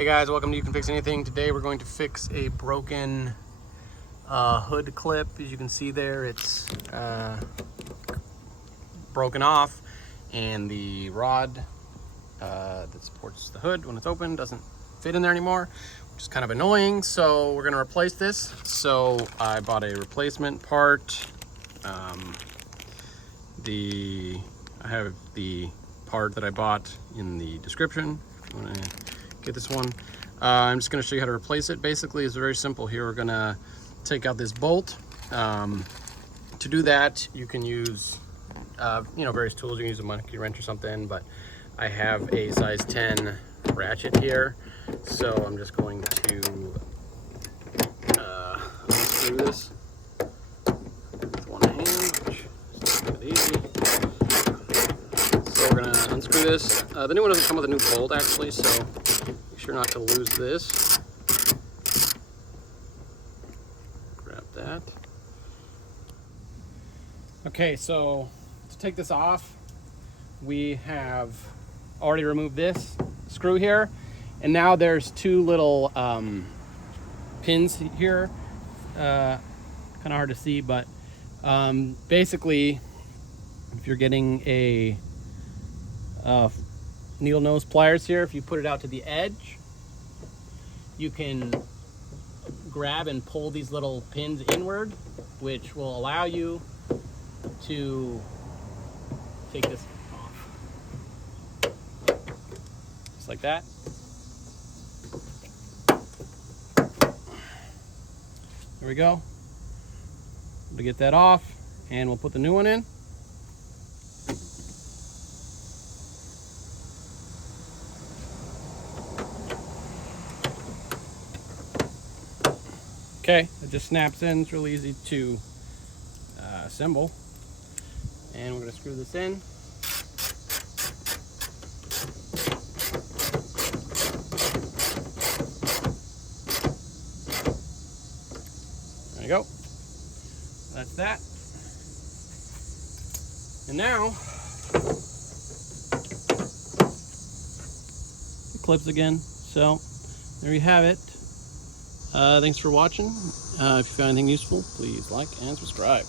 Hey guys, welcome to You Can Fix Anything. Today we're going to fix a broken hood clip. As you can see there, it's broken off, and the rod that supports the hood when it's open doesn't fit in there anymore, which is kind of annoying. So we're going to replace this. So I bought a replacement part. I have the part that I bought in the description if you want to get this one. I'm just going to show you how to replace it. Basically, it's very simple. Here we're going to take out this bolt. To do that, you can use various tools. You can use a monkey wrench or something, but I have a size 10 ratchet here, so I'm just going to unscrew this with one hand, which is not that easy. So we're going to unscrew this. The new one doesn't come with a new bolt actually, so make sure not to lose this. Grab that. Okay, so to take this off, we have already removed this screw here, and now there's two little pins here. Kind of hard to see, but basically, if you're getting a needle nose pliers here, if you put it out to the edge, you can grab and pull these little pins inward, which will allow you to take this off. Just like that. There we go. To get that off, and we'll put the new one in. Okay, it just snaps in. It's really easy to assemble. And we're going to screw this in. There you go. That's that. And now, it clips again. So, there you have it. Thanks for watching. If you found anything useful, please like and subscribe.